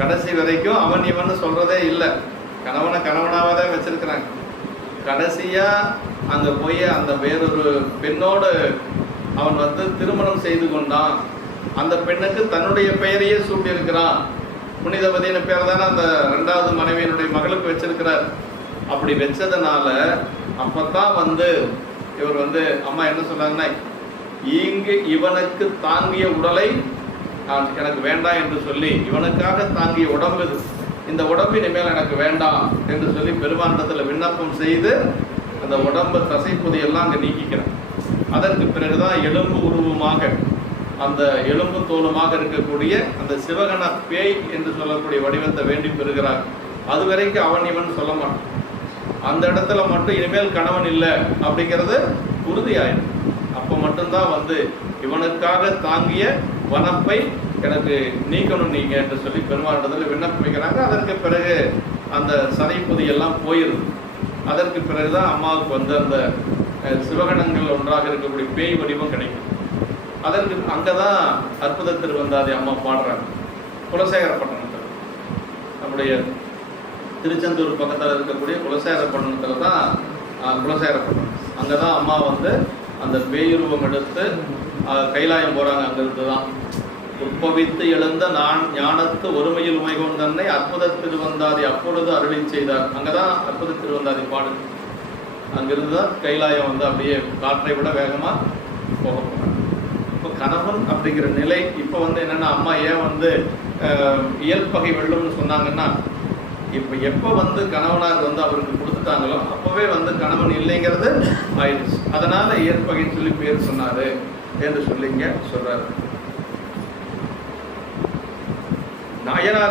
கடைசி வரைக்கும் அவன் இவன் சொல்றதே இல்லை. கணவனை கணவனாவே தான் வச்சிருக்கிறாங்க. கடைசியா அங்கே போய் அந்த வேறொரு பெண்ணோடு அவன் வந்து திருமணம் செய்து கொண்டான். அந்த பெண்ணுக்கு தன்னுடைய பெயரையே சூட்டியிருக்கிறான். புனிதபதியின் பேர் தானே அந்த ரெண்டாவது மனைவியினுடைய மகளுக்கு வச்சிருக்கிறார். அப்படி வச்சதுனால அப்பத்தான் வந்து இவர் வந்து அம்மா என்ன சொன்னாங்கன்னா இங்கு இவனுக்கு தாங்கிய உடலை நான் எனக்கு வேண்டாம் என்று சொல்லி இவனுக்காக தாங்கிய உடம்பு இந்த உடம்பு இனிமேல் எனக்கு வேண்டாம் என்று சொல்லி பெருமாண்டத்தில் விண்ணப்பம் செய்து அந்த உடம்பு தசைப்பொதியெல்லாம் அங்கே நீக்கிக்கிறேன். அதற்கு பிறகுதான் எலும்பு உருவமாக அந்த எலும்பு தோலுமாக இருக்கக்கூடிய அந்த சிவகண பேய் என்று சொல்லக்கூடிய வடிவத்தை வேண்டி பெறுகிறார். அது வரைக்கும் அவன் இவன் சொல்ல மாட்டான். அந்த இடத்துல மட்டும் இனிமேல் கணவன் இல்லை அப்படிங்கிறது உறுதியாயிடும் அப்போ மட்டும்தான் வந்து இவனுக்காக தாங்கிய வனப்பை எனக்கு நீக்கணும் நீங்க என்று சொல்லி பெருமாண்டத்தில் விண்ணப்பம் வைக்கிறாங்க. அதற்கு பிறகு அந்த சதைப்பொதி எல்லாம் போயிருது. அதற்கு பிறகுதான் அம்மாவுக்கு வந்து அந்த சிவகணங்கள் ஒன்றாக இருக்கக்கூடிய பேய் வடிவம் கிடைக்கும். அதற்கு அங்கதான் அற்புத திருவந்தாதி அம்மா பாடுறாங்க. குலசேகரப்பட்டினத்தில். நம்முடைய திருச்செந்தூர் பக்கத்தில் இருக்கக்கூடிய குலசேகரப்பட்டினத்தில் தான் ஆஹ், குலசேகரப்பட்டினம். அங்கே தான் அம்மா வந்து அந்த பேயுருவம் எடுத்து கைலாயம் போகிறாங்க அங்கிருந்து தான். உற்பவித்து எழுந்த நான் ஞானத்து ஒருமையில் உமைகொண்ட தன்னை அற்புத திருவந்தாதி அப்பொழுது அருளி செய்தார். அங்கே தான் அற்புத திருவந்தாதி பாடு. அங்கிருந்து தான் கைலாயம் வந்து அப்படியே காற்றை விட வேகமாக போக போகிறாங்க இப்போ கணவன் அப்படிங்கிற நிலை இப்போ வந்து என்னன்னா அம்மா ஏன் வந்து இயல்பகை வெள்ளம்னு சொன்னாங்கன்னா இப்போ எப்போ வந்து கணவனார் வந்து அவருக்கு கொடுத்துட்டாங்களோ அப்போவே வந்து கணவன் இல்லைங்கிறது ஆயிடுச்சு. அதனால ஏற்பகை சொல்லி பேர் சொன்னாரு என்று சொல்லிங்க சொல்றாரு. நாயனார்